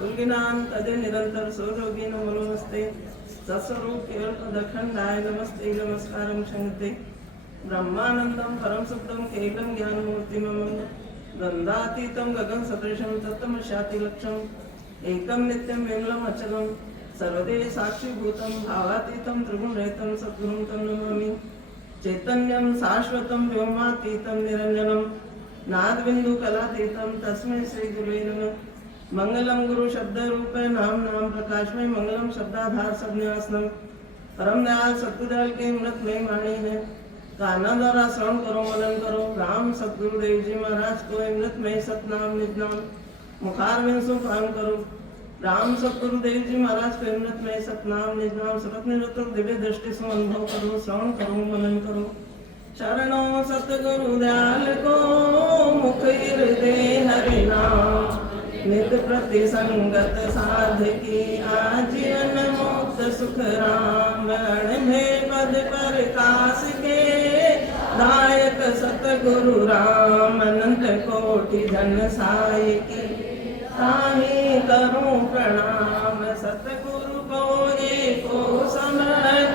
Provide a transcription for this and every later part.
कुलगिनान तदे निरंतर सोरोगी नमो नमस्ते सस्वरूप केवल पदखंडाय नमस्ते नमस्कारम शंकते ब्रह्मानंदम परम शुद्धम केवलम ज्ञानमूर्तिमम् गंधातीतं गगन सदृशं तत्तमस्याति लक्ष्यम् एकं नित्यं विमलम् अचलं सर्वदेव साक्षीभूतं भावातीतं त्रिगुणरहितं सद्गुरुं तं नमामि चैतन्यं शाश्वतं व्योमातीतं निरञ्जनं नादबिन्दुकलातीतं तस्मै श्रीगुरुवे नमः मंगलम गुरु शब्द रूप नाम नाम प्रकाश में मंगलम शब्दाधार सबन्यासनम परम दयाल सतगुरुदयाल के अमृतमय वाणी है काना द्वारा श्रवण करो मनन करो राम सतगुरुदेव जी महाराज को अमृतमय सतनाम निजनाम मुखार में सुपान करो राम सतगुरुदेव जी महाराज को अमृतमय सतनाम निजनाम सतत निरंतर दिव्य दृष्टि से अनुभव करो श्रवण करो मनन करो शरणों सतगुरुदयाल को मुख हृदय हरि नाम नित प्रति संगत साधकी आजीवन मुक्त सुख राम में पद पर काश के दायक सतगुरु राम अनंत कोटि जन साई की ताहि करूं प्रणाम सतगुरु को एको समय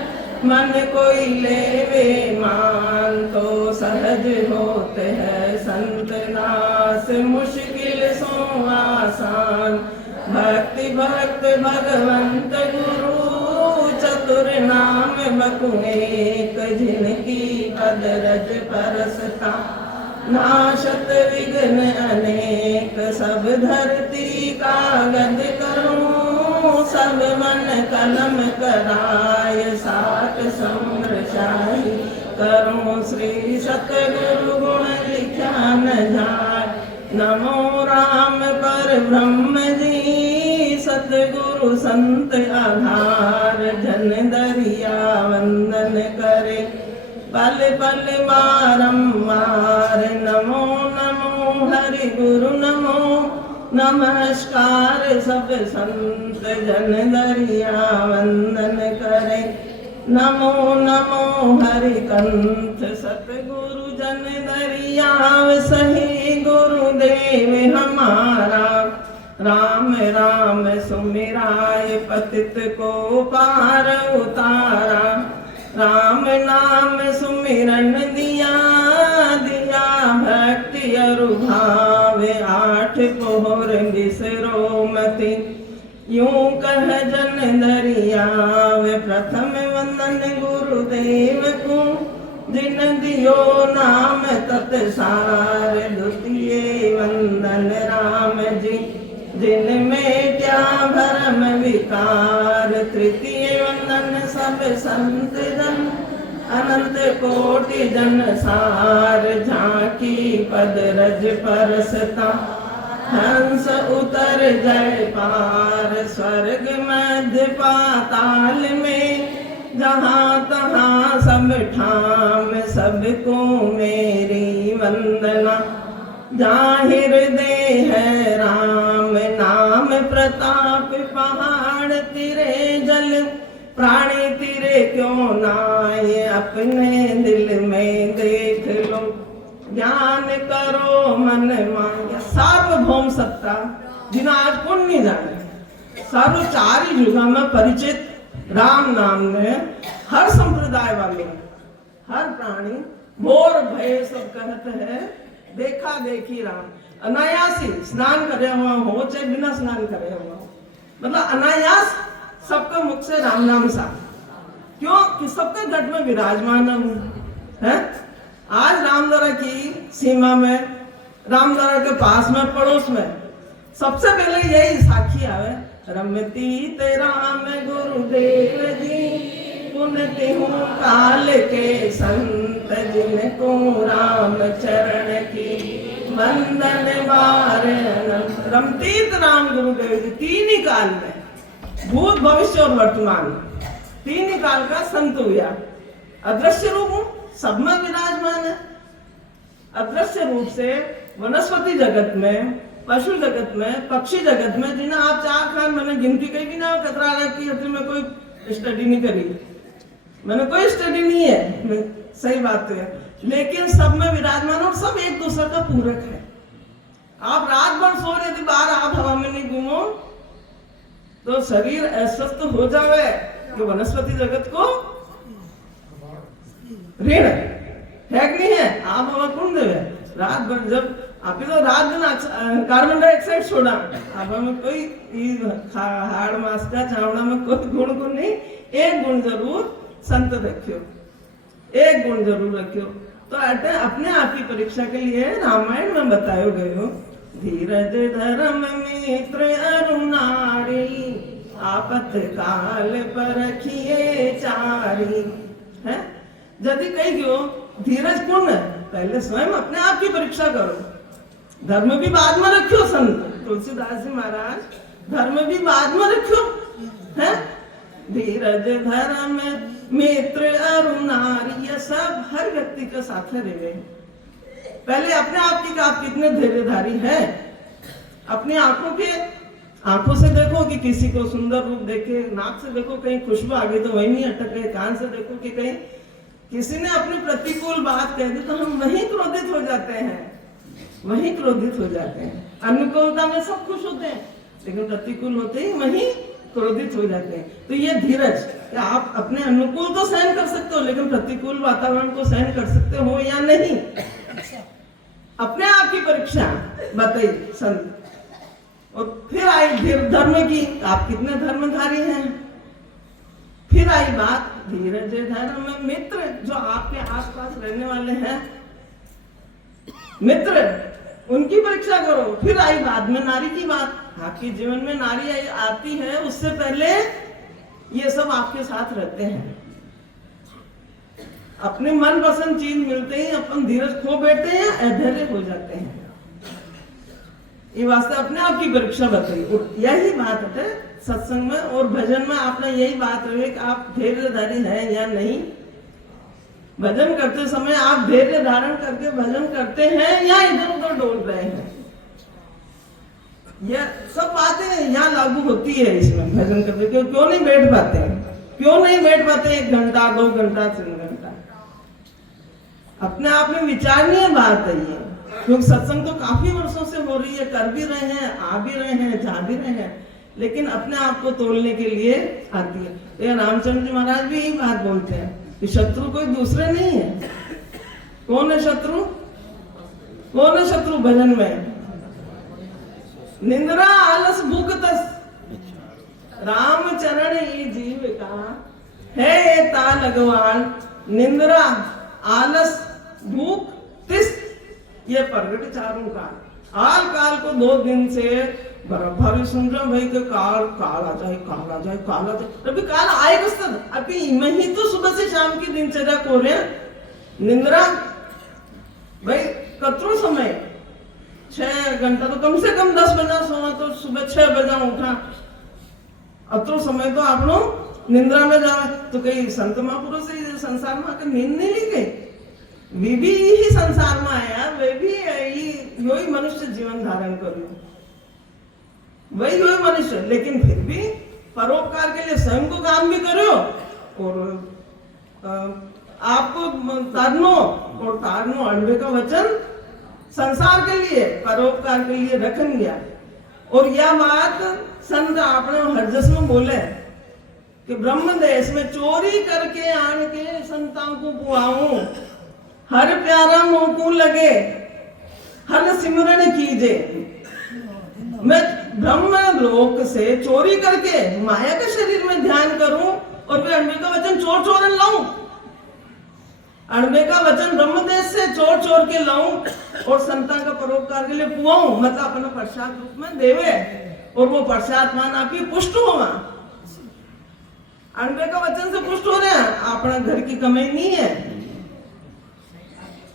मन कोई लेवे मान तो सहज होते है संत नास मुश्किल सो आसान भक्ति भक्त भगवंत गुरु चतुर नाम बकु एक जिनकी पद रज परसता नाशत विघ्न अनेक सब धरती कागज करूं सब मन कलम कराय सात समृशाही करूं श्री सतगुरु गुण लिखा न जाय नमो राम पर ब्रह्म जी सतगुरु संत आधार जन दरिया वंदन करे पल पल बारंबार नमो नमो हरि गुरु नमो नमस्कार सब संत जन दरिया वंदन करे नमो नमो हरि कंठ सतगुरु जन दरिया सही गुरुदेव हमारा राम राम सुमिराय पतित को पार उतारा राम नाम सुमिरन दिया दिया भक्ति अरुभाव आठ पोहर बिसरो मति यूं कह जन दरियाव प्रथम वंदन गुरुदेव को जिन दियो नाम तत्सार द्वितीय वंदन राम जी जिन में क्या भरम विकार तृतीय वंदन सब संत जन अनंत कोटि जन सार झांकी पद रज परसता हंस उतर जय पार स्वर्ग मध्य पाताल में जहाँ तहाँ सब ठाम सबको मेरी वंदना जाहिर दे है राम नाम प्रताप पहाड़ तिरे जल प्राणी तिरे क्यों नाए अपने दिल में देख लो ज्ञान करो मन मांगे सार्वभौम सत्ता जिन्हें आज कौन नहीं जाने सर्व चार युगा में परिचित राम नाम ने हर संप्रदाय वाले हर प्राणी मोर भय सब कहते हैं देखा देखी राम अनायासी स्नान करे हुआ हो चाहे बिना स्नान करे हुआ हो मतलब अनायास सबके मुख से राम नाम सा क्यों कि सबके घट में विराजमान है। आज रामदरा की सीमा में रामदरा के पास में पड़ोस में सबसे पहले यही साखी आवे रमती तेरा में गुरुदेव जी पुण्य हूँ काल के संत जिनको राम चरण की वंदन बार रमतीत राम गुरुदेव जी तीन ही काल में भूत भविष्य और वर्तमान तीन ही काल का संत हुआ अदृश्य रूप हूँ सब में विराजमान है अदृश्य रूप से वनस्पति जगत में पशु जगत में पक्षी जगत में जिन्हें आप चार खान मैंने गिनती कही भी ना कतरा की हती में कोई स्टडी नहीं करी मैंने कोई स्टडी नहीं है सही बात है लेकिन सब में विराजमान और सब एक दूसरे का पूरक है। आप रात भर सो रहे थे बाहर आप हवा में नहीं घूमो तो शरीर अस्वस्थ हो जावे तो वनस्पति जगत को ऋण है कि नहीं है। आप हवा कौन देवे रात भर, जब आप तो रात दिन कार्बन डाइऑक्साइड छोड़ा, अब हमें कोई हाड़ मास का चावड़ा में कोई गुण को नहीं, एक गुण जरूर संत रखियो, एक गुण जरूर रखियो। तो अपने आप की परीक्षा के लिए रामायण में बतायो गयो, धीरज धर्म मित्र अरुणारी, आपत काल परखिए चारी है। यदि कही गयो धीरज पूर्ण, पहले स्वयं अपने आप की परीक्षा करो, धर्म भी बाद में रखियो। संत तुलसीदास जी महाराज धर्म भी बाद में रखियो है। धीरज धर्म मित्र अरुणारी, ये सब हर व्यक्ति के साथ रहे। पहले अपने आप की आप कितने धैर्यधारी है। अपनी आंखों से देखो कि किसी को सुंदर रूप देखे, नाक से देखो कहीं खुशबू आ गई तो वही नहीं अटके, कान से देखो कि कहीं किसी ने अपनी प्रतिकूल बात कह दी तो हम वहीं क्रोधित हो जाते हैं, वहीं क्रोधित हो जाते हैं। अनुकूलता में सब खुश होते हैं, लेकिन प्रतिकूल होते ही वहीं क्रोधित हो जाते हैं। तो ये धीरज कि आप अपने अनुकूल तो सहन कर सकते हो, लेकिन प्रतिकूल वातावरण को सहन कर सकते हो या नहीं, अपने आप की परीक्षा बताइए संत। और फिर आई धर्म की, आप कितने धर्मधारी हैं। फिर आई बात धीरज धर्म मित्र, जो आपके आसपास रहने वाले हैं मित्र, उनकी परीक्षा करो। फिर आई बाद में नारी की बात, आपके जीवन में नारी आती है, उससे पहले ये सब आपके साथ रहते हैं। अपने मन पसंद चीज मिलते ही अपन धीरज खो बैठते हैं, अधैर्य हो जाते हैं। ये वास्ते अपने आप की परीक्षा बताइए। यही बात है सत्संग में और भजन में, आपने यही बात रही कि आप धैर्यधारी हैं या नहीं। भजन करते समय आप धैर्य धारण करके भजन करते हैं या इधर उधर डोल रहे हैं। यह सब बातें यहाँ लागू होती है इसमें भजन करते। क्यों नहीं बैठ पाते हैं, क्यों नहीं बैठ पाते 1 घंटा 2 घंटा 3 घंटा। अपने आप में विचारणीय बात है ये, क्योंकि सत्संग तो काफी वर्षों से हो रही है, कर भी रहे हैं, आ भी रहे हैं, जा भी रहे हैं, लेकिन अपने आप को तोड़ने के लिए आती है। तो रामचंद्र जी महाराज भी यही बात बोलते हैं कि शत्रु कोई दूसरे नहीं है। कौन है शत्रु? कौन है शत्रु भजन में? निंद्रा आलस भूख तस, राम चरण ही जीव का है ता लगवान। निंद्रा आलस भूख तिस, ये प्रगट चारों का आल काल को 2 दिन से बराबर सुन रहा भाई के काल आ जाए, काल आ जाए, काल आ जाए। अभी काल आएगा सर, अभी मैं ही तो सुबह से शाम की दिनचर्या को रहे। निंद्रा भाई कतरो समय 6 घंटा तो कम से कम 10 बजा सोना, तो सुबह 6 बजा उठा, अतरो समय तो आप लोग निंद्रा में जावे। तो कई संत महापुरुष से संसार में आकर नींद नहीं ली गई, वे भी ही संसार में आया, वे भी यही मनुष्य जीवन धारण करो, वही मनुष्य, लेकिन फिर भी परोपकार के लिए स्वयं को काम भी करो और आपको तारनो अड़बे का वचन संसार के लिए परोपकार के लिए रखन गया। और यह बात संत आपने हरजस में बोले कि ब्रह्म देश में चोरी करके आन के संताओं को बुआऊं, हर प्यारा मुंह को लगे, हर सिमरन कीजे। मैं ब्रह्म लोक से चोरी करके माया के शरीर में ध्यान करूं और फिर अणबे का वचन चोर लाऊं, अणबे का वचन ब्रह्म देश से चोर के लाऊं और संतान का परोपकार के लिए पुआऊं, मतलब अपना प्रसाद रूप में देवे और वो प्रसाद मान आपकी पुष्ट होगा। अणबे का वचन से पुष्ट हो रहे हैं, अपना घर की कमाई नहीं है,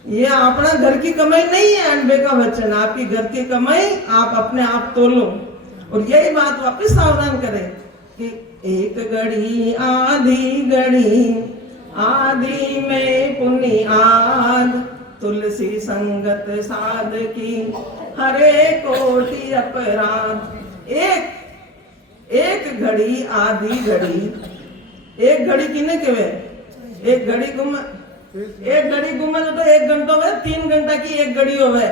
ये अपना घर की कमाई नहीं है। अणबे का वचन आपकी घर की कमाई आप अपने आप तोलो। और यही बात वापस सावधान करें कि एक घड़ी आदि में पुनियाद, तुलसी संगत साध की हरे कोटि अपराध। एक घड़ी आदि घड़ी, एक घड़ी किने केवे? एक घड़ी घूमे तो 1 घंटा हो, 3 घंटा की 1 घड़ी होवे।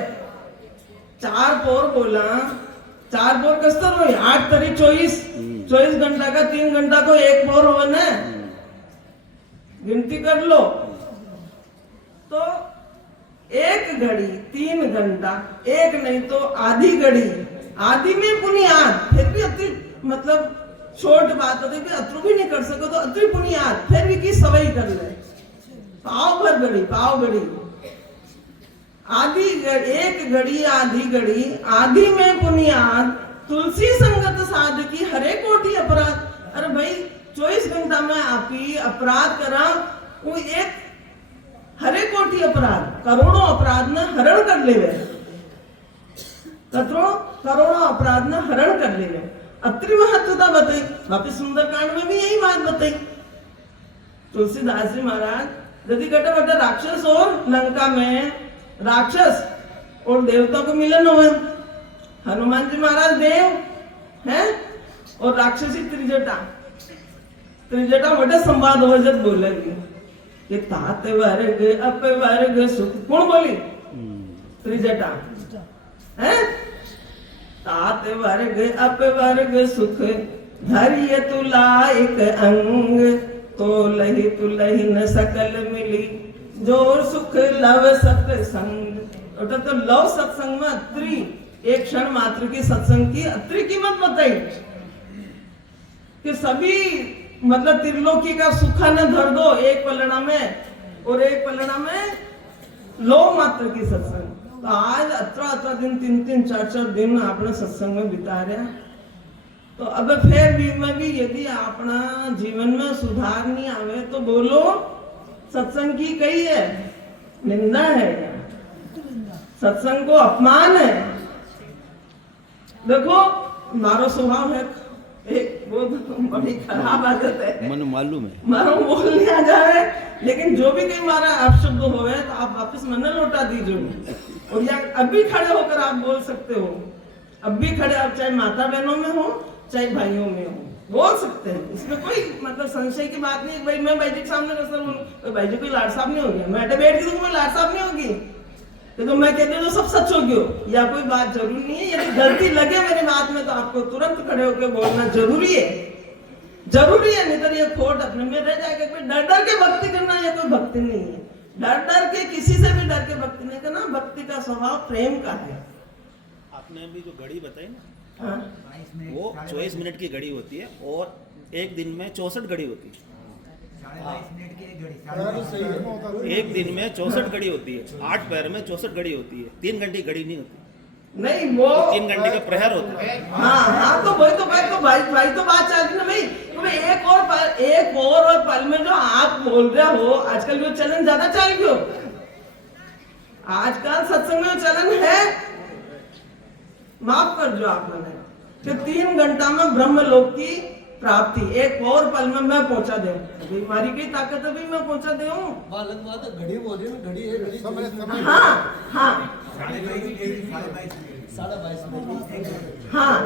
4 पोर बोला, 4 पोर कसतर हो 8 तरी 24, 24 घंटा का 3 घंटा को एक पौर हो ना, गिनती कर लो। तो एक घड़ी 3 घंटा, एक नहीं तो आधी घड़ी, आधी में पुनियाद, फिर भी अति मतलब छोट बात होती है, अतरू भी नहीं कर सको तो अति पुनियाद, फिर भी की सवई कर ले, पाव भर घड़ी, पाव घड़ी, आधी एक घड़ी, आधी घड़ी, आधी में पुनियाद, तुलसी संगत साध की हरे कोटि अपराध। अरे भाई 24 घंटा में आप ही अपराध करा, वो एक हरे कोटि अपराध, करोड़ों अपराध न हरण कर लेवे, करोड़ों अपराध न हरण कर लेवे। अत्रि महत्वता बताई, वापिस सुंदरकांड में भी यही बात बताई। तुलसीदास जी महाराज यदि कटे बटे राक्षस और लंका में राक्षस और देवता को मिलन हुए, हनुमान जी महाराज देव हैं और राक्षसी त्रिजटा बटे संवाद हो जब बोलेगी कि तात वर्ग अप वर्ग सुख, कौन बोली? त्रिजटा है, तात वर्ग अप वर्ग सुख धैर्य तुलाइक अंग, तो लही तुलही न सकल मिली, जोर सुख लव सत्संग। तो लव सत्संग में अत्रि, एक क्षण मात्र की सत्संग की अत्रि कीमत बताई कि सभी मतलब त्रिलोकी का सुखा न धर दो एक पलड़ा में, और एक पलड़ा में लो मात्र की सत्संग। तो आज अतरा दिन 3-3 4-4 दिन आपने सत्संग में बिता रहा। तो अब फिर भी मैं भी यदि अपना जीवन में सुधार नहीं आवे तो बोलो सत्संग की कही है, निंदा है, सत्संग को अपमान है। देखो मारो स्वभाव है एक बहुत बड़ी खराब आदत है, मन मालूम है, मारो बोलने आ जाए, लेकिन जो भी कहीं मारा आप शब्द होवे तो आप वापस मन लौटा दीजिए, और या अभी खड़े होकर आप बोल सकते हो, अब भी खड़े आप चाहे माता बहनों में हो चाहे भाइयों में हो बोल सकते हैं, इसमें कोई मतलब संशय की बात नहीं। भाई मैं भाई जी के सामने कैसे बोलूं, भाई जी कोई लाड साहब नहीं हो गया, मैं बैठ के कोई लाड साहब नहीं होगी, तो मैं कहती हूँ तो सब सच हो गयो, या कोई बात जरूरी नहीं है। यदि गलती लगे मेरी बात में तो आपको तुरंत खड़े होकर बोलना जरूरी है, जरूरी है, नहीं तो ये खोट अपने में रह जाएगा। कोई डर के भक्ति करना ये कोई भक्ति नहीं है, डर के किसी से भी डर के भक्ति नहीं करना, भक्ति का स्वभाव प्रेम का है। आपने अभी जो घड़ी बताई ना, हाँ? वो 24 मिनट की घड़ी होती है और एक दिन में 64 घड़ी होती है। 22 मिनट की एक घड़ी, एक दिन में 64 घड़ी होती है, 8 पैर में 64 घड़ी होती है, 3 घंटे घड़ी नहीं होती, नहीं वो 3 घंटे का प्रहर होता है। हाँ तो वही तो भाई तो बात चल रही ना भाई, तो भाई एक और पल में जो आप बोल रहे हो, आजकल वो चलन ज्यादा चल गयो, आजकल सत्संग में चलन है, माफ कर जो आप मैंने कि 3 घंटा में ब्रह्म लोक की प्राप्ति, एक और पल में मैं पहुंचा दे, हमारी की ताकत है भी मैं पहुंचा दे हूँ। बालक बात घड़ी बोल रही है, घड़ी है, घड़ी समय हाँ 22 हाँ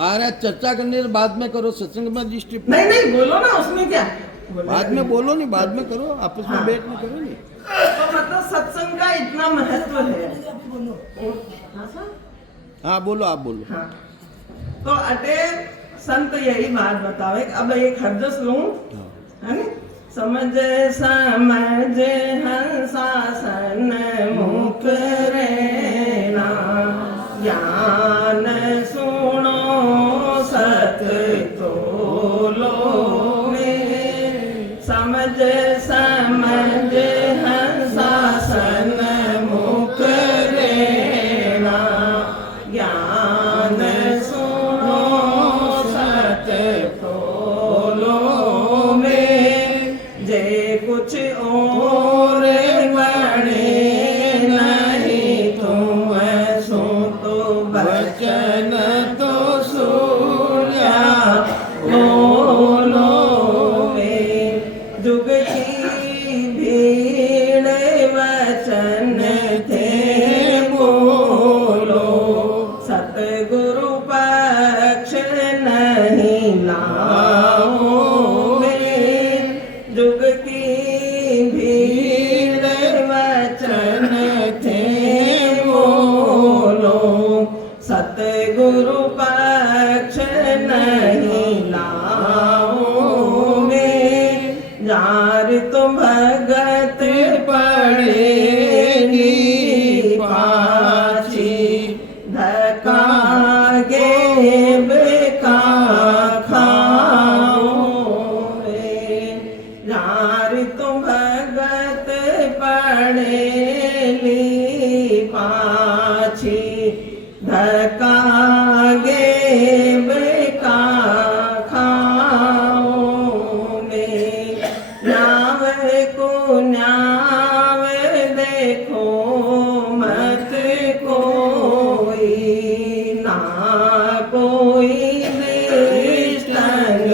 अरे चर्चा करने बाद में करो, सत्संग में डिस्ट्रिक्ट नहीं बोलो ना, उसमें क्या बाद में बोलो नहीं, बाद में करो, आपस में बैठ में करो नहीं। तो मतलब सत्संग का इतना महत्व है। हाँ बोलो, आप बोलो। हाँ तो अटे संत यही बात बतावे। अब एक हरदस लूं है ना, समझ हंसासन मुख रेना, ज्ञान सुनो सत तोलो में, समझ हंसासन मुख रेना, ज्ञान सुनो सत तोलो में, जे कुछ और बने नहीं तुम सो तो बचन तो सूर्या बोलो में, जुग की भीड़ वचन थे बोलो, सतगुरु पक्ष नहीं लाओ में, जुग की भीड़ वचन थे बोलो, सतगुरु पक्ष नहीं बेका खाओ रे यार तुम भगत पड़ेली पाछी धकागे बेका खाओ में न्याव को न्याव देखो मत कोई ना कोई दृष्टंग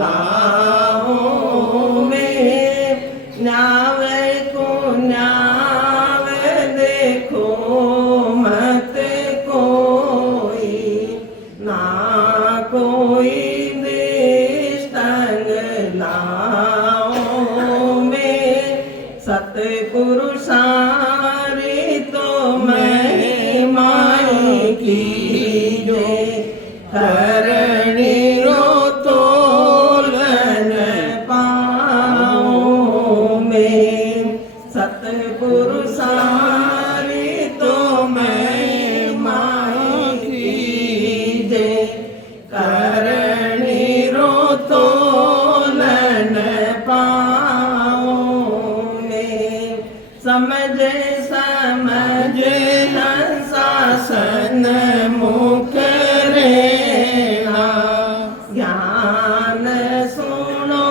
लाओ में न्याव को न्याव देखो मत कोई ना कोई दृष्टंग लाओ में सतपुरुषारी तो मैं माई की जो करणी रो तोलन पाओ में सतपुरुषारी तो मैं माई की जे करणी रो तोलन पाओ में समझे समझे शासन मुख रेणा ज्ञान सुनो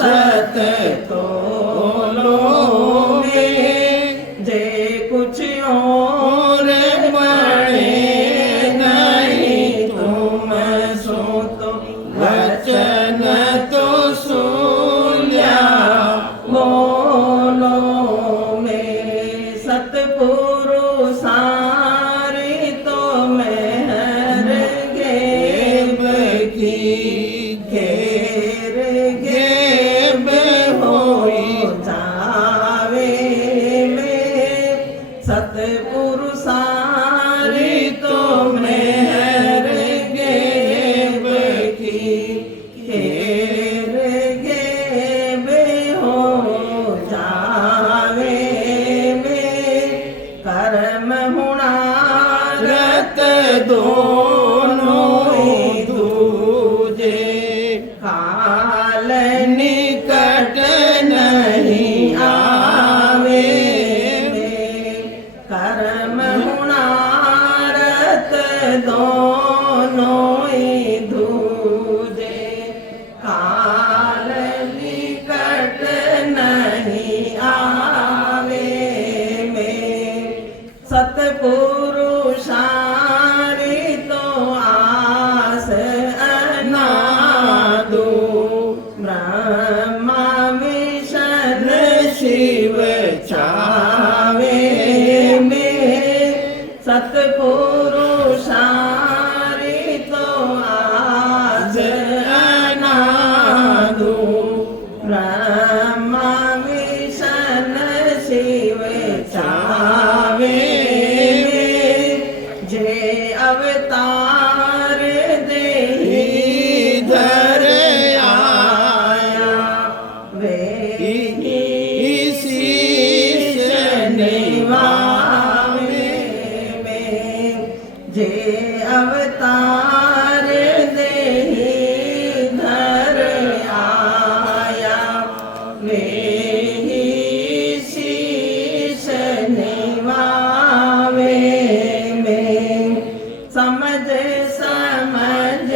सत तोलो में जे कुछ और बने नहीं तुम सो तो वचन तो सुल्या बोलो में सतपुरुषारी तो मेहर गेब की घेर गेब हो जावे में सतपुरुषारी तो मेहर गेब की घेर गेब हो जावे में कर्म हुणारत दोनों ही दूजे काल निकट नहीं आवे में कर्म हुणारत दोनों ही दूजे काल निकट नहीं आवे में सतपुरुषारी तो आस अनादु ब्रह्मा विष्णु शिव चावे में सतपुरुषारी तो आस अनादु ब्रह्मा विष्णु शिव चावे जे अवतार दे धर आया वे शीश निभावे में जे अवतार दे धर आया वे शीश निभावे में समझ समझ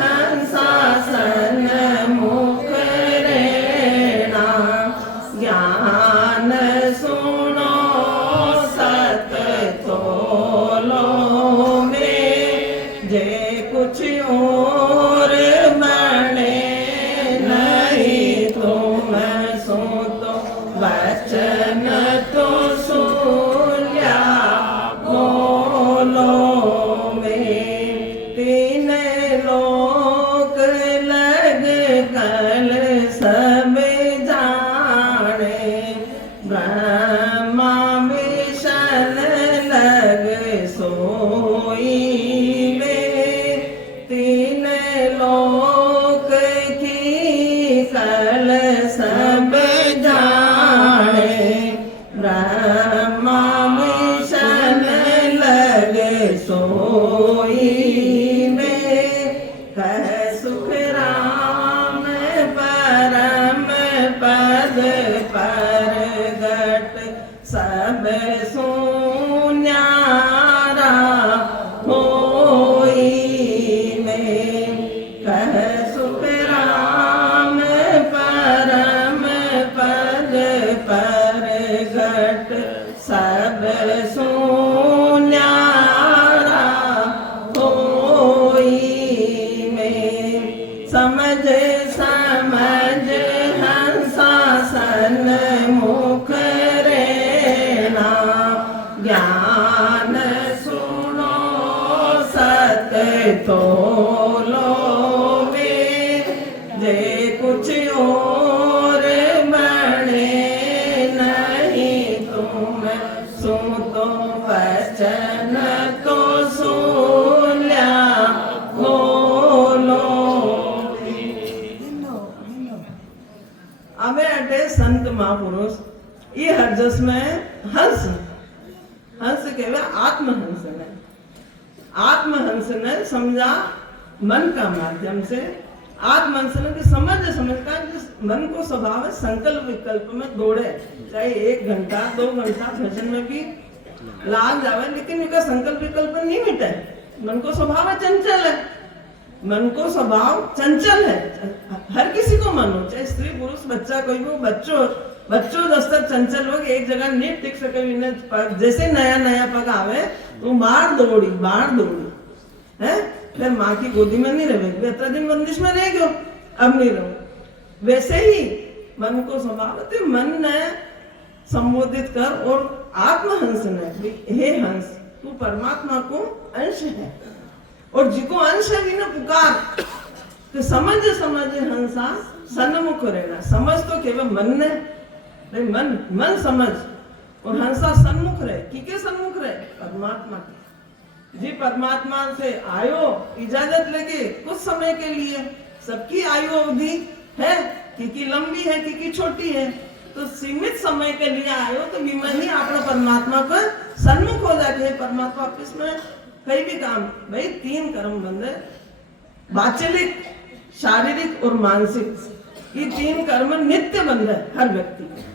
हंसासन मुख रेणा ज्ञान सुनो सत तोलो में जे कुछ और बने नहीं तुम सो तो वचन तो सुल्या बोलो में तीन लोक लग कल सब जाने ब्रह्मा विष्णु लग सोई में तीन समझे समझ हंसासन मुख रेना ज्ञान सुनो सत तोलो वे जे कुछ और बने नहीं तुम सुतो वचन तो सुल्या बोलो अबे अटे संत महापुरुष ये हरजस में हंस हंस के आत्महंस ने आत्महंस ने समझा मन का माध्यम से आत्महंस ने समझता है कि मन को स्वभाव संकल्प विकल्प में दौड़े चाहे 1 घंटा 2 घंटा भजन में भी लाग जावे लेकिन इनका संकल्प विकल्प नहीं मिटे मन को स्वभाव चंचल है मन को स्वभाव चंचल है हर किसी को मन हो चाहे स्त्री पुरुष बच्चा कोई भी बच्चों दस्तर चंचल हो एक जगह नहीं टिक सके जैसे नया पग आवे तो बाहर दौड़ी है फिर माँ की गोदी में नहीं रहे 17 दिन बंदिश में रह गयो अब नहीं रहो वैसे ही मन को स्वभाव मन ने संबोधित कर और आत्महंस ने हे हंस तू परमात्मा को अंश है और जिको अंश है भी ना पुकार तो समझ हंसा सन्मुख रहना समझ तो केवल मन ने मन समझ और हंसा सन्मुख रहे किके सन्मुख रहे परमात्मा के जी परमात्मा से आयो इजाजत लेके कुछ समय के लिए सबकी आयु अवधि है किकी लंबी है किकी छोटी है तो सीमित समय के लिए आयो तो विमन ही अपना परमात्मा का सन्मुख हो जाते हैं परमात्मा ऑफिस में कई भी काम भाई 3 कर्म बंद है वाचलिक शारीरिक और मानसिक ये 3 कर्म नित्य बंद है हर व्यक्ति के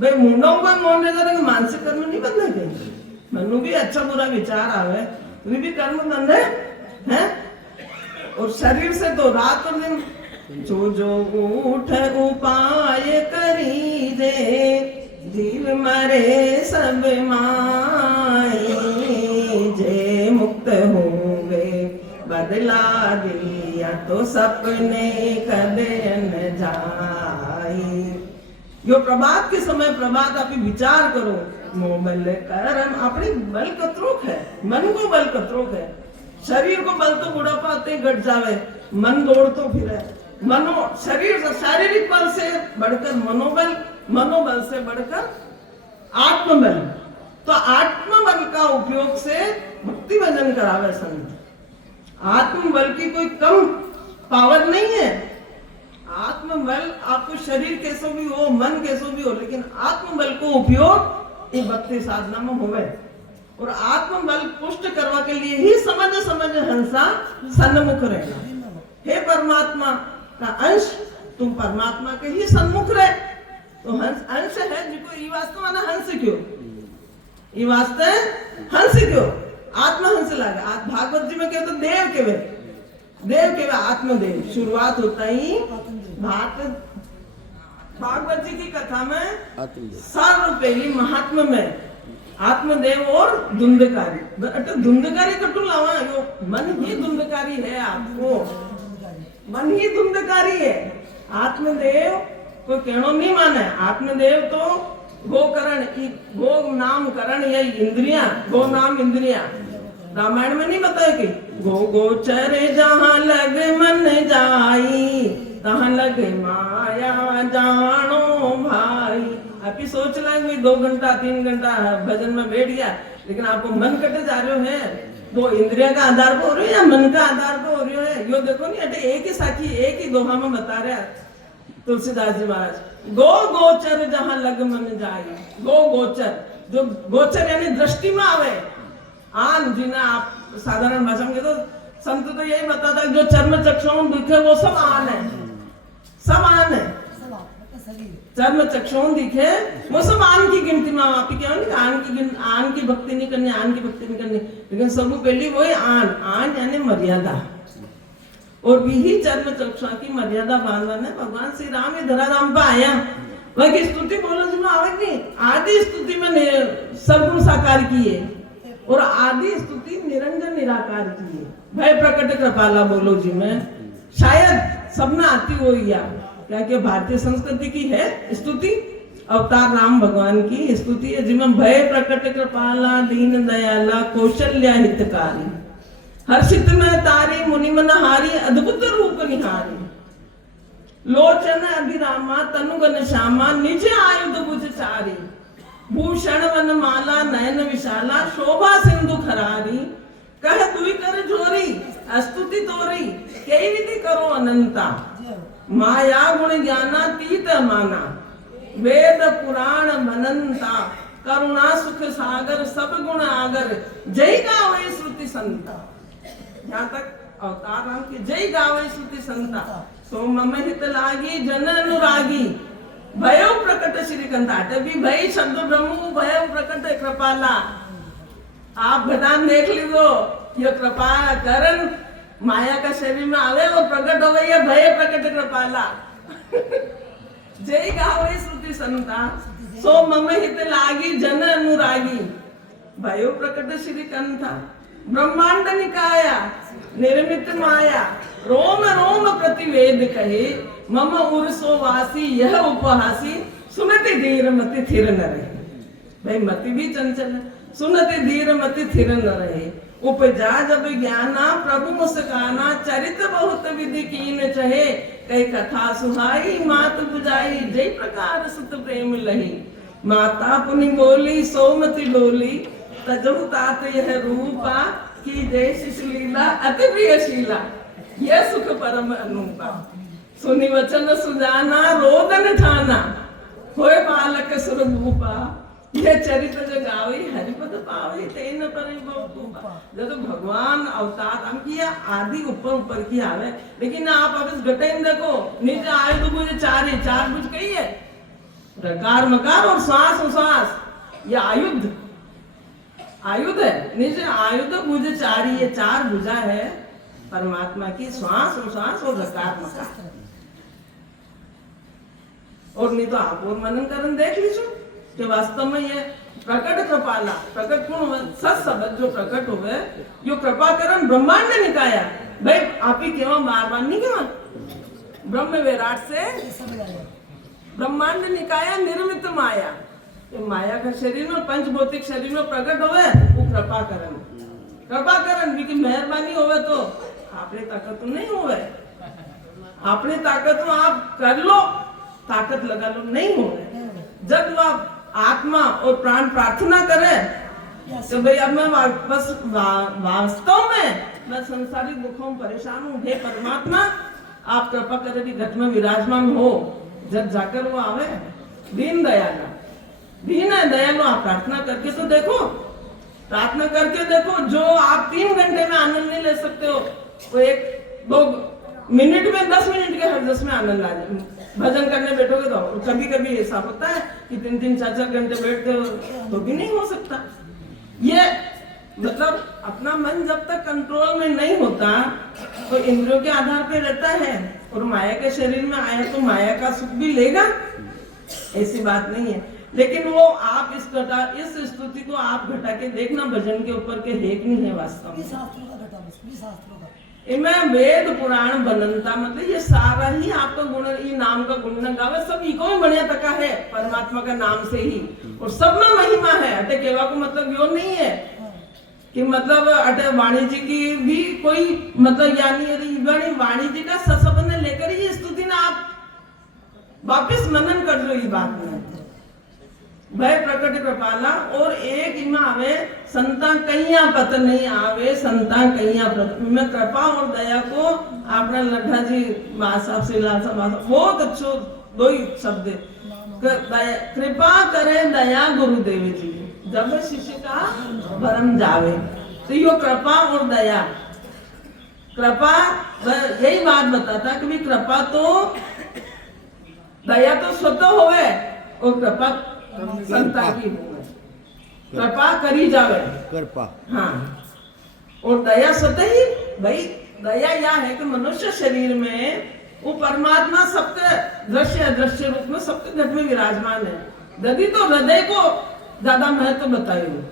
भाई मुंडों का मौन रहता है मानसिक कर्म नहीं बंद है कहीं मनु भी अच्छा बुरा विचार आवे तो भी कर्म बंद है और शरीर से तो रात और दिन जो उठ उपाय करी दे जीव मरे सब माई जे मुक्त होवे बदला दिया तो सपने कदे न जाई जो प्रभात के समय प्रभात आप विचार करो मोबल कर्म अपनी बल कतरोक है मन को बल कतरोक है शरीर को बल तो बुढ़ापा आते घट जावे मन दौड़ तो फिर मनो शरीर शारीरिक बल से बढ़कर मनोबल से बढ़कर आत्मबल तो आत्मबल का उपयोग से भक्ति भजन करावे संत आत्मबल की कोई कम पावर नहीं है आत्मबल आपको शरीर कैसो भी हो मन कैसो भी हो लेकिन आत्मबल को उपयोग ये भक्ति साधना में होवे और आत्मबल पुष्ट करवा के लिए ही समझ हंसा सन्मुख रहना हे परमात्मा का अंश तुम परमात्मा के ही सन्मुख रहे तो अंश है जिनको ये वास्तव माना हंस क्यों ये वास्ते हंस क्यों आत्महंस लगा आज भागवत जी में कहते देव के आत्मदेव शुरुआत होता ही भागवत जी की कथा में सर्व पहली महात्मा में आत्मदेव और धुंधकारी धुंधकारी कटू लावा यो मन ही धुंधकारी है आपको मन ही धुंधकारी है आत्मदेव को कहनो नहीं माने आत्मदेव तो गोकरण गो नाम करण ये इंद्रिया गो नाम इंद्रिया रामायण में नहीं बताया कि गो गोचर जहाँ लग मन जाई तहाँ लग माया जानो भाई आपकी सोच रहे 2 घंटा 3 घंटा भजन में बैठ गया लेकिन आपको मन कटे जा रहे हो है वो इंद्रिया का आधार पर हो रही है या मन का आधार पर हो रही है यो देखो नहीं अटे एक ही साखी एक ही दोहा में बता रहे तुलसीदास जी महाराज गो गोचर जहाँ लग मन जाए गो गोचर जो गोचर यानी दृष्टि में आवे आन जिन्हें आप साधारण भाषा में तो संत तो यही बताता जो चर्म चक्षुओं दिखे वो सब आन है चर्म चक्षुओं दिखे वो सब आन की गिनती में आप क्या आन की भक्ति नहीं करनी लेकिन सब पहली वही आन यानी मर्यादा और भी चर्म चक्षुआ की मर्यादा बांधवन है भगवान श्री राम ये धराधाम पे आया वह की स्तुति बोलो जी में आवे नहीं आदि स्तुति में सर्वगुण साकार की है और आदि स्तुति निरंजन निराकार की है भय प्रकट कृपाला बोलो जी में शायद सबने आती हो या क्या कि भारतीय संस्कृति की है स्तुति, अवतार राम भगवान की स्तुति है जिसमें भय प्रकट कृपाला दीन दयाला कौशल्या हितकारी हर्षित में तारी मुनि मन हारी अद्भुत रूप निहारी लोचन अभिरामा तनुगन श्यामा निज आयुध भुज चारी भूषण वन माला नयन विशाला शोभा सिंधु खरारी कह दुई कर जोरी स्तुति तोरी कई विधि करो अनंता माया गुण ज्ञाना तीत माना वेद पुराण मनंता करुणा सुख सागर सब गुण आगर जय गावे श्रुति संता। यहाँ तक अवतार राम की जय गावे श्रुति संता सो मम हित लागी जन अनुरागी भयो प्रकट श्रीकंता भी भय शब्द ब्रह्म भयो प्रकट कृपाला। आप भगवान देख लीजो ये कृपा करण माया का शरीर में आवे वो प्रकट हो गई भय प्रकट कृपाला जय गावे श्रुति संता सो मम हित लागी जन अनुरागी भयो प्रकट श्रीकंता ब्रह्मांड निकाया निर्मित माया रोम रोम प्रतिवेद कहे मम उर्सो वासी यह उपहासी सुनते धीर मति थिर न रहे। भाई मति भी चंचल है, सुनते धीर मति थिर न रहे। उपजा जब ज्ञाना प्रभु मुस्काना चरित बहुत विधि कीन चहे कई कथा सुहाई मात बुझाई जय प्रकार सुत प्रेम लही माता पुनि बोली सोमति डोली तजहु तात यह रूपा की जय शिशुलीला अति प्रियशीला यह सुख परम अनुपा सुनि वचन सुजाना रोदन ठाना होए बालक सुरभूपा यह चरित्र जो गावे हरिपद पावे तेन परे बहुतूपा। जब भगवान अवतार हम किया आदि ऊपर ऊपर की आवे लेकिन आप अब इस घटे में देखो निज आयुध भुज चार भुज कही है रकार मकार और श्वास उश्वास ये आयुध है निज आयुध भुज चारी ये चार भुजा है परमात्मा की श्वास उश्वास और रकार मकार। और नहीं तो आप और मनन करन देख लीजिए कि वास्तव में ये प्रकट कृपाला प्रकट कौन हुए सत शब्द जो प्रकट हुए यो कृपा करन ब्रह्मांड निकाया। भाई आप ही केवा बार नहीं केवा ब्रह्म विराट से ब्रह्मांड निकाया निर्मित माया ये माया का शरीर में पंच भौतिक शरीर में प्रकट हुए वो कृपा करन की मेहरबानी होवे तो आपने ताकत तो नहीं होवे आपने ताकत तो आप कर लो ताकत लगा लो नहीं होवे। जब आप आत्मा और प्राण प्रार्थना करे तो भाई अब मैं बस वास्तव में मैं संसारिक दुखों में परेशान हूँ हे परमात्मा आप कृपा करे कि घट में विराजमान हो जब जाकर वो आवे दीन दयालु आप प्रार्थना करके तो देखो प्रार्थना करके देखो जो आप 3 घंटे में आनंद नहीं ले सकते हो वो 1-2 मिनट में 10 मिनट के हरदस में आनंद आ जाए। भजन करने बैठोगे तो कभी कभी ऐसा होता है कि 3-3 4-4 घंटे बैठते हो तो भी नहीं हो सकता। ये मतलब अपना मन जब तक कंट्रोल में नहीं होता तो इंद्रियों के आधार पे रहता है और माया के शरीर में आया तो माया का सुख भी लेगा ऐसी बात नहीं है। लेकिन वो आप इस स्तुति को आप घटा के देखना भजन के ऊपर के हेक नहीं है वास्तव में इनमें वेद पुराण बनंता मतलब ये सारा ही आपका गुण ये नाम का गुण गावे सब इको में बढ़िया तका है परमात्मा का नाम से ही और सब में महिमा है। अटे केवा को मतलब यो नहीं है कि मतलब अटे वाणी जी की भी कोई मतलब यानी वाणी जी का ससबंध लेकर ही स्तुति ना आप वापिस मनन कर लो ये बात में भय प्रकट कृपाला और एक इमा आवे संता कईया पत नहीं आवे संता कईया में कृपा और दया को आपने लड्ढा जी साहब से बहुत अच्छो 2 ही शब्द कृपा करे दया गुरुदेव जी जब शिष्य का भरम जावे तो यो कृपा और दया कृपा यही बात बताता कि कृपा तो दया तो स्वतः होवे और कृपा संता की होवे कृपा करी जावे कृपा हाँ और दया स्वतः ही भाई दया यह है कि मनुष्य शरीर में वो परमात्मा सबके दृश्य अदृश्य रूप में सबके घट में विराजमान है। यदि तो हृदय को ज्यादा महत्व बताइए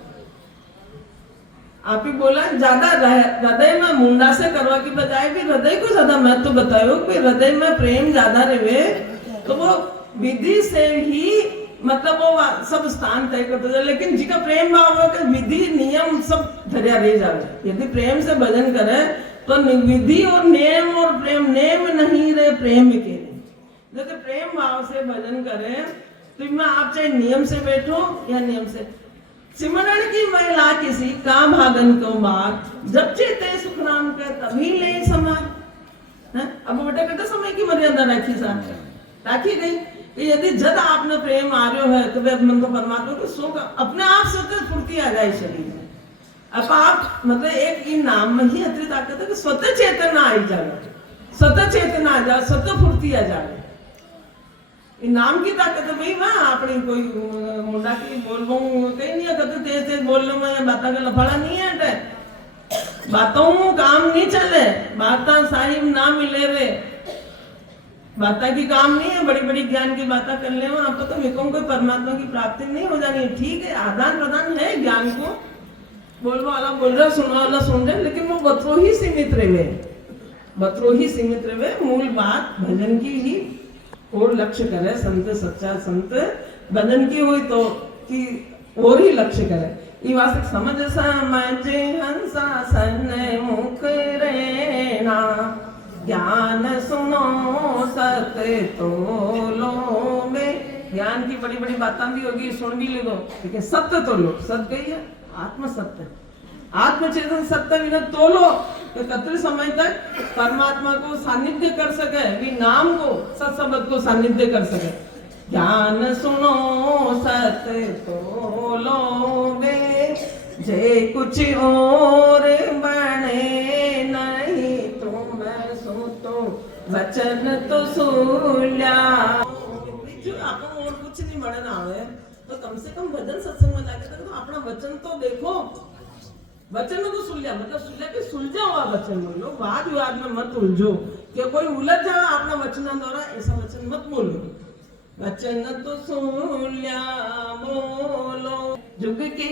आप ही बोला ज्यादा हृदय में मुंडा से करवा की बजाय भी हृदय को ज्यादा महत्व बतायो कि हृदय में प्रेम ज्यादा रहे तो वो विधि से ही मतलब वो सब स्थान तय करते जाए। लेकिन जिका प्रेम भाव है विधि नियम सब धरिया रह जाए। यदि प्रेम से भजन करे तो विधि और नियम और प्रेम नेम नहीं रहे प्रेम के जैसे प्रेम भाव से भजन करें तो मैं आप चाहे नियम से बैठो या नियम से सिमरण की महिला किसी का भागन को मार जब चेते सुख नाम के तभी ले समार। अब बेटा कहते समय की मर्यादा रखी राखी गई कि यदि जब आपने प्रेम आ रहे है तो वे मन तो परमात्मा को सो अपने आप से फुर्ती आ जाए शरीर में। अब आप मतलब एक इन नाम में ही अतिरिक्त ताकत है कि स्वतः चेतना आई जाए, स्वतः चेतना आ जाए, स्वतः फुर्ती आ जाए। नाम की ताकत भाई ना अपनी कोई मुंडा की बोल कहीं नहीं कहते तेज तेज बोलने में बातों का लफड़ा नहीं है। बातों काम नहीं चले, बात साहिब ना मिले रे, बाता की काम नहीं है। बड़ी बड़ी ज्ञान की बातें कर ले आपको तो विकों को परमात्मा की प्राप्ति नहीं हो जानी। ठीक है आदान प्रदान है ज्ञान को, बोलने वाला बोल रहा सुनने वाला सुन रहे, लेकिन वो बतरो ही सीमित रहे, बतरो ही सीमित रहे। मूल बात भजन की ही और लक्ष्य करे। संत सच्चा संत भजन की हुई तो कि और ही लक्ष्य करे। ये वास्तविक समझ समझे हंसासन मुख रेना ज्ञान सुनो सत्य तोलो में। ज्ञान की बड़ी बड़ी बातें भी होगी, सुन भी ले दो, लेकिन सत्य तोलो। सत्य गई है आत्म सत्य, आत्मचेतन सत्य विना तोलो तो कतरे समय तक परमात्मा को सानिध्य कर सके, भी नाम को सत्शब्द को सानिध्य कर सके। ज्ञान सुनो सत्य तोलो वे जे कुछ और बने नहीं तुम सुतो वचन तो सुल्या। जो आपको और कुछ नहीं बने ना आवे तो कम से कम भजन सत्संग में जाके तो अपना वचन तो देखो। वचन को सुल्या मतलब सुल्या के सुलझा हुआ वचन बोलो, वाद विवाद में मत उलझो कि कोई उलझ जाए अपना वचन द्वारा, ऐसा वचन मत बोलो। वचन तो सुल्या बोलो, जुग की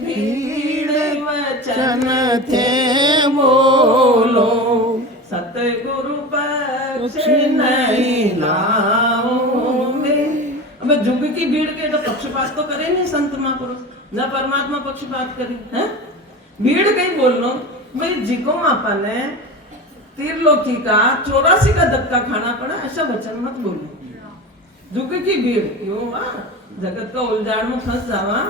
भीड़ वचन थे बोलो, सतगुरु पक्ष नहीं लाओगे। अब जुग की भीड़ के तो पक्षपात तो करे नहीं संत महापुरुष, न परमात्मा पक्षपात करी है। भीड़ कहीं बोल लो भाई जिको आपा ने त्रिलोकी का 84 का धक्का खाना पड़ा, ऐसा वचन मत बोलो। जुग की भीड़ यो जगत का उलझाड़ में फंस जावा।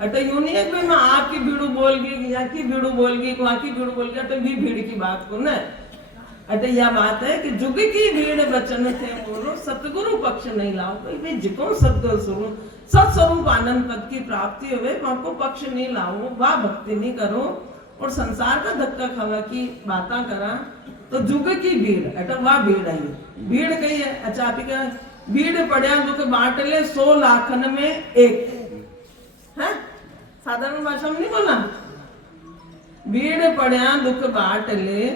अटे यूं नहीं है कोई मैं आपकी भीड़ू बोल गई, यहाँ की भीड़ू बोल गई, वहां की भीड़ू बोल गई, अटे भी भीड़ की बात को न। अटे यह बात है कि जुग की भीड़ वचन थे बोलो, सतगुरु पक्ष नहीं लाओ। भाई जिको सत्स्वरूप आनंद पद की प्राप्ति हुए वहां को पक्ष नहीं लाओ, वाह भक्ति नहीं करो और संसार का धक्का खावा की बातें करा तो जुग की भीड़ अटा वाह भीड़ आई। भीड़ कही है अच्छा आप का भीड़ पड़ा दुख बांट ले 100 लाखन में एक है, साधारण भाषा में नहीं बोला। भीड़ पड़ा दुख बांट ले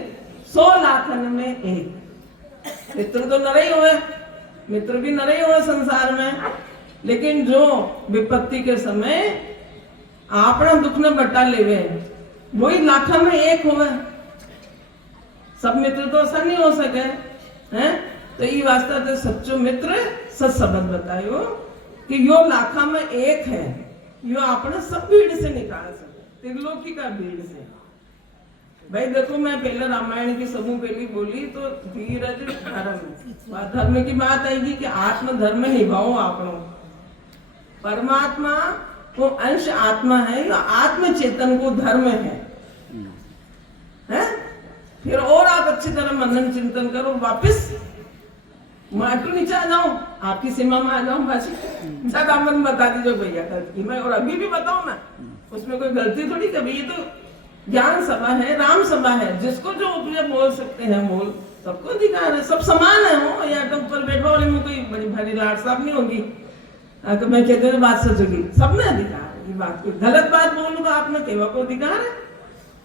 100 लाखन में एक। मित्र तो नरे ही हुए, मित्र भी नरे ही हुए संसार में, लेकिन जो विपत्ति के समय अपना दुख न बटा लेवे वही लाखा में एक होवे। सब मित्र तो ऐसा नहीं हो सके हैं। तो ये वास्ता तो सच्चो मित्र सच शब्द बतायो कि यो लाखा में एक है, यो अपने सब भीड़ से निकाल सके, त्रिलोकी का भीड़ से। भाई देखो मैं पहले रामायण की समूह पहली बोली तो धीरज धर्म, धर्म की बात आएगी कि आत्म धर्म निभाओ आपनो। परमात्मा को अंश आत्मा है, या आत्म चेतन को धर्म है? फिर और आप अच्छी तरह मनन चिंतन करो, वापस माटू नीचे आ जाओ, आपकी सीमा में आ जाओ। बाजी ज्यादा मन बता दीजिए भैया गलती मैं, और अभी भी बताओ ना, उसमें कोई गलती थोड़ी। कभी ये तो ज्ञान सभा है, राम सभा है, जिसको जो उपयोग बोल सकते हैं बोल, सबको अधिकार है, सब समान है। हो या तो ऊपर बैठा वाले में कोई बड़ी भारी लाट साहब नहीं होगी तो मैं कहते हैं बात सच होगी, सबने अधिकार है। ये बात कोई गलत बात बोलूंगा आपने केवा को अधिकार है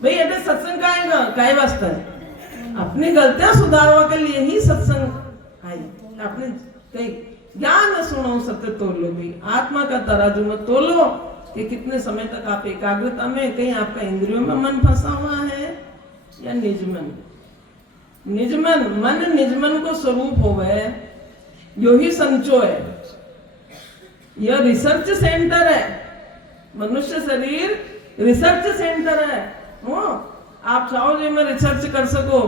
भाई। अरे सत्संग का आएगा काय वास्ता है, अपनी गलतियां सुधारवा के लिए ही सत्संग आई। अपने कई ज्ञान सुनो सत्य तोलो भी, आत्मा का तराजू में तोलो कि कितने समय तक आप एकाग्रता में, कहीं आपका इंद्रियों में मन फंसा हुआ है या निजमन। निजमन मन निजमन को स्वरूप होवे, यो ही संचो है। यह रिसर्च सेंटर है, मनुष्य शरीर रिसर्च सेंटर है। हो आप चाहो जो मैं रिसर्च कर सको,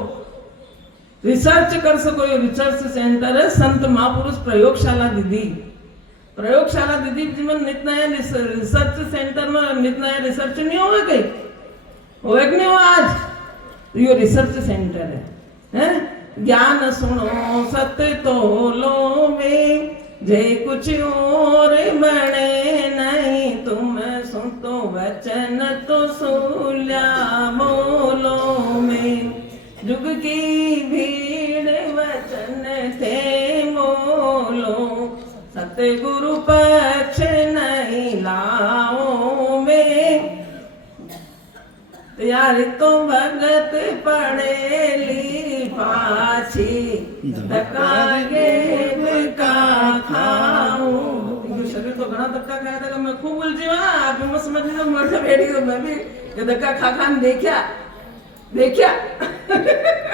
रिसर्च कर सको, ये रिसर्च सेंटर है। संत महापुरुष प्रयोगशाला दीदी, प्रयोगशाला दीदी जीवन नित नया रिसर्च सेंटर में नित नया रिसर्च नहीं होगा, कहीं होगा कि नहीं हो आज। तो ये रिसर्च सेंटर है, हैं? ज्ञान सुनो सत्य तोलो में, जे कुछ और बने नहीं, तुम सुन तो वचन तो सुल्या बोलो में। जुग की भीड़ वचन थे बोलो, सतगुरु पक्ष नहीं लाओ में। यार तो भगत पड़ेली पाछी, धक्कागे का खाऊं। शरीर तो घना धक्का खाया था, मैं खूब उलझी हुआ। आप मत समझ लीजिए मैं बैठी तो मैं भी ये धक्का खा खा देखा देखा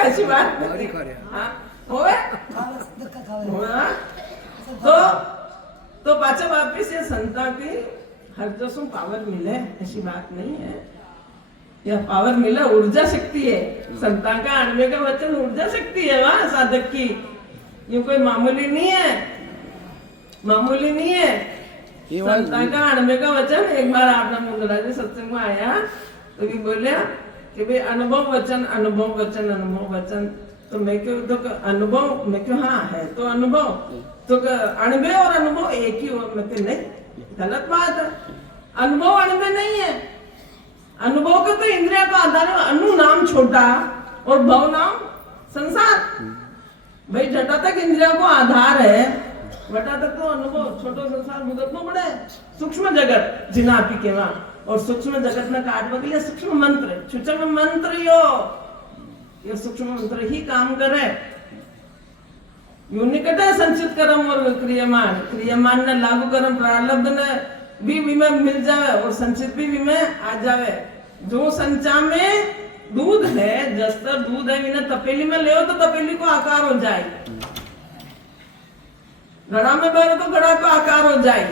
ऐसी बात नहीं। हाँ होवे तो पाचा वापिस ये संता की हर जसों पावर मिले, ऐसी बात नहीं है। यह पावर मिला, ऊर्जा शक्ति है। संता का अणवे का वचन ऊर्जा शक्ति है वहां साधक की, ये कोई मामूली नहीं है, मामूली नहीं है। संता का अणवे का वचन। एक बार आपने मुंगराज सत्संग में आया तो भी बोलिया कि भाई अनुभव वचन, अनुभव वचन, अनुभव वचन। तो मैं क्यों तो अनुभव, मैं क्यों हाँ है तो अनुभव, तो अणवे और अनुभव एक ही हो। मैं क्यों नहीं, गलत बात है। अनुभव अणवे नहीं है। अनुभव का तो इंद्रिया का आधार है। अनु नाम छोटा और भव नाम संसार। भाई जटा तक इंद्रिया को आधार है, वटा तक तो अनुभव, छोटो संसार भुगत में पड़े। सूक्ष्म जगत जिना आपी केवा, और सूक्ष्म जगत में काटवा के लिए सूक्ष्म मंत्र, सूक्ष्म मंत्र यो सूक्ष्म मंत्र ही काम करे। यू निकट है संचित कर्म और क्रियमान, क्रियमान ने लागू कर्म प्रारब्ध ने भी विमे मिल जावे और संचित भी विमे आ जावे। जो संचा में दूध है, जस्तर दूध है, विना तपेली में ले तो तपेली को आकार हो जाए, घड़ा में भरो तो घड़ा को आकार हो जाए।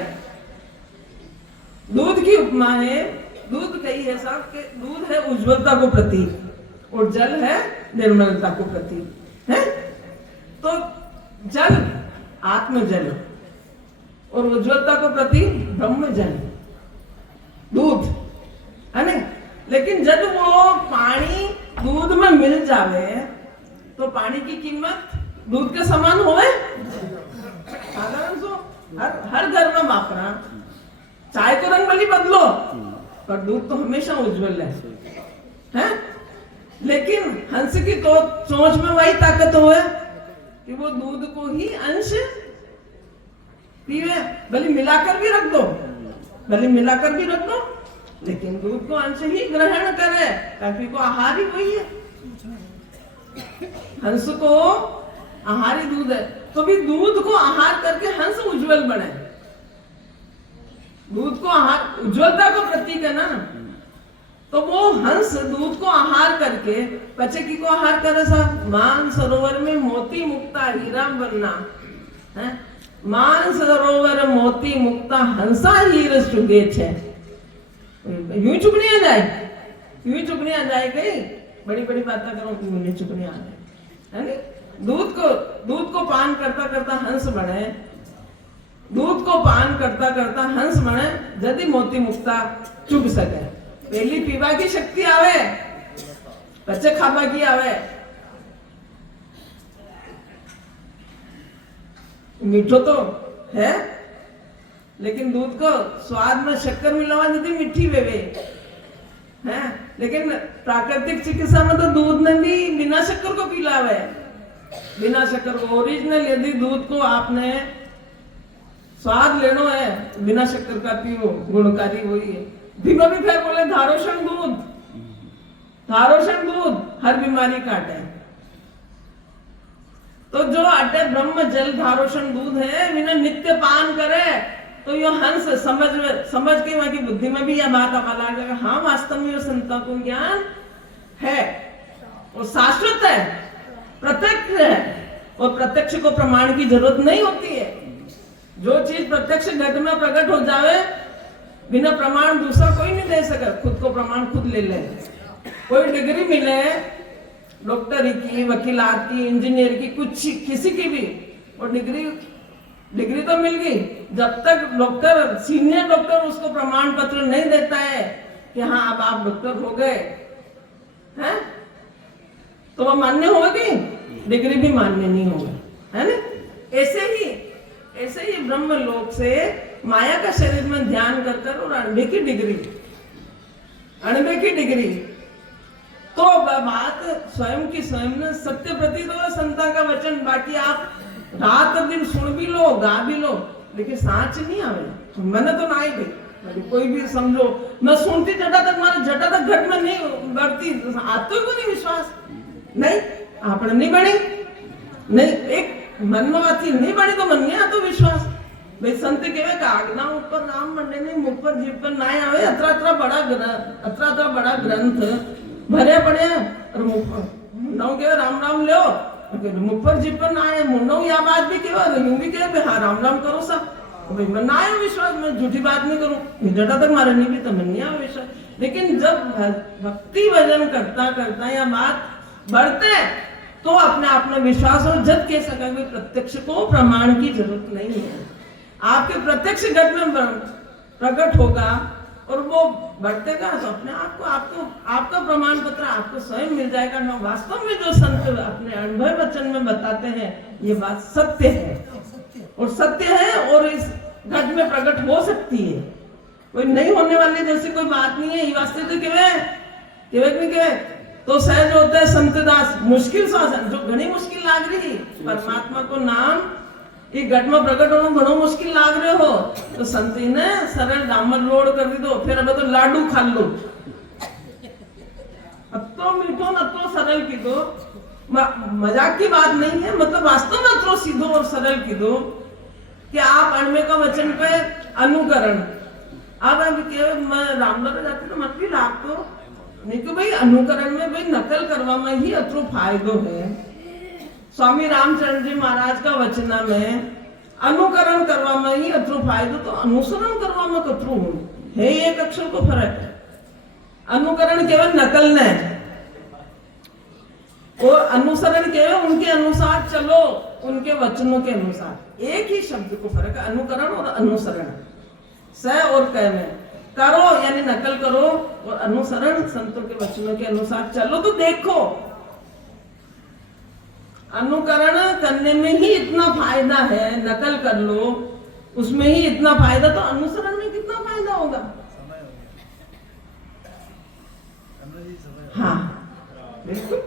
दूध की उपमा है, दूध कही है साहब के दूध है उज्ज्वलता को प्रतीक और जल है निर्मलता को प्रतीक है। तो जल आत्म जल और उज्ज्वलता को प्रतीक ब्रह्म जल, दूध है ना। लेकिन जब वो पानी दूध में मिल जावे तो पानी की कीमत दूध के समान होवे। साधारण सो हर घर में वापरा, चाय को रंग भली बदलो पर दूध तो हमेशा उज्जवल है? लेकिन हंस की तो चोंच में वही ताकत हो कि वो दूध को ही अंश पीवे। भले मिलाकर भी रख दो, भले मिलाकर भी रख दो, लेकिन दूध को अंश ही ग्रहण करे, ताकि को आहार ही वही है। हंस को आहार ही दूध है, तो भी दूध को आहार करके हंस उज्जवल बने। दूध को आहार उज्ज्वलता को प्रतीक है ना, तो वो हंस दूध को आहार करके पचे की को आहार करे साहब। मान सरोवर में मोती मुक्ता हीरा बनना है, मान सरोवर मोती मुक्ता हंसा हीर चुगे छे। यूं चुगनी आ जाए, यूं चुगनी आ जाए, गई बड़ी बड़ी बातें करो, यूं नहीं चुगनी आ जाए, है नी। दूध को पान करता करता हंस बने, दूध को पान करता करता हंस बने, यदि मोती मुक्ता चुग सके। पहली पीवा की शक्ति आवे, बच्चे खाबा की आवे। मीठो तो है, लेकिन दूध को स्वाद में शक्कर मिलावा यदि मीठी वेवे है। लेकिन प्राकृतिक चिकित्सा में तो दूध ने भी बिना शक्कर को पिलावे, बिना शक्कर को। ओरिजिनल यदि दूध को आपने स्वाद लेनो है, बिना शक्कर का पियो, गुणकारी वही है। भीमा भी फिर बोले धारोषण दूध, धारोषण दूध हर बीमारी काटे। तो जो अटे ब्रह्म जल धारोषण दूध है, बिना नित्य पान करे तो यो हंस समझ के वहां की बुद्धि में भी यह बात आने लगेगा, हाँ वास्तव में यो संतों को ज्ञान है और शाश्वत है, प्रत्यक्ष है, और प्रत्यक्ष को प्रमाण की जरूरत नहीं होती है। जो चीज प्रत्यक्ष घट में प्रकट हो जावे, बिना प्रमाण दूसरा कोई नहीं दे सके, खुद को प्रमाण खुद ले ले। कोई डिग्री मिले डॉक्टरी की, वकीलात की, इंजीनियर की, कुछ किसी की भी, और डिग्री तो मिल गई, जब तक डॉक्टर, सीनियर डॉक्टर उसको प्रमाण पत्र नहीं देता है कि हाँ अब आप डॉक्टर हो गए हैं, तो वह मान्य होगी, डिग्री भी मान्य नहीं होगी, है ना। ऐसे ही ब्रह्म लोक से माया का शरीर में ध्यान कर कर और अणबे की डिग्री तो बात स्वयं की स्वयं ने सत्य प्रतीत हो संता का वचन। बाकी आप रात दिन सुन भी लो, गा भी लो, लेकिन सांच नहीं आवे। मैंने तो ना ही भाई, कोई भी समझो मैं सुनती जटा तक घट में नहीं बढ़ती, आते को नहीं विश्वास नहीं, आपने नहीं बढ़ी नहीं, एक मन में बात नहीं बढ़ी तो मन में आ तो विश्वास। भाई संत केवे कागना ऊपर नाम मंडे ने मुख पर जीव पर ना आवे, अतरा बड़ा ग्रंथ भरे पड़े और मुन्नों के राम राम लो, मुख पर जीव पर ना आए, मुन्नों या बात भी केवा यूं भी के हाँ राम राम करो सब, भाई मैं ना आयो विश्वास, मैं झूठी बात नहीं करूं, जटा तक मारे नहीं भी तो मन नहीं आया विश्वास। लेकिन जब भक्ति भजन करता या बात बढ़ते तो अपने आप में विश्वास और जब कह सका कि प्रत्यक्ष को प्रमाण की जरूरत नहीं है। आपके प्रत्यक्ष घट में प्रकट होगा और वो बढ़तेगा तो अपने आप को आपका प्रमाण पत्र आपको स्वयं मिल जाएगा। ना वास्तव में जो संत अपने अनुभव वचन में बताते हैं ये बात सत्य है और इस घट में प्रकट हो सकती है, कोई नहीं होने वाली जैसी कोई बात नहीं है। ये वास्ते तो केवे तो सहज होते है संतदास मुश्किल श्वास, जो घनी मुश्किल लाग रही परमात्मा को नाम ये घट में प्रकट होना घणो मुश्किल लाग रहे हो तो संत ने सरल डामर रोड कर दी दो, फिर अब तो लाडू खा लो, अब तो मीठो न तो सरल की दो, मजाक की बात नहीं है, मतलब वास्तव में तो सीधो और सरल की दो कि आप अणमे का वचन पे अनुकरण। अब मैं रामनगर जाती तो मत भी लाग तो नहीं कि भाई अनुकरण में भाई नकल करवा में ही अतरो फायदो है। स्वामी रामचंद्र जी महाराज का वचना में अनुकरण करवा में ही अतरो फायदो, तो अनुसरण करवा में कतरो है, एक अक्षर को फर्क है। अनुकरण केवल नकल न और अनुसरण केवल उनके अनुसार चलो, उनके वचनों के अनुसार, एक ही शब्द को फर्क है अनुकरण और अनुसरण। स और क में करो यानी नकल करो और अनुसरण संतों के वचनों के अनुसार चलो। तो देखो अनुकरण करने में ही इतना फायदा है, नकल कर लो उसमें ही इतना फायदा, तो अनुसरण में कितना फायदा होगा। हाँ बिल्कुल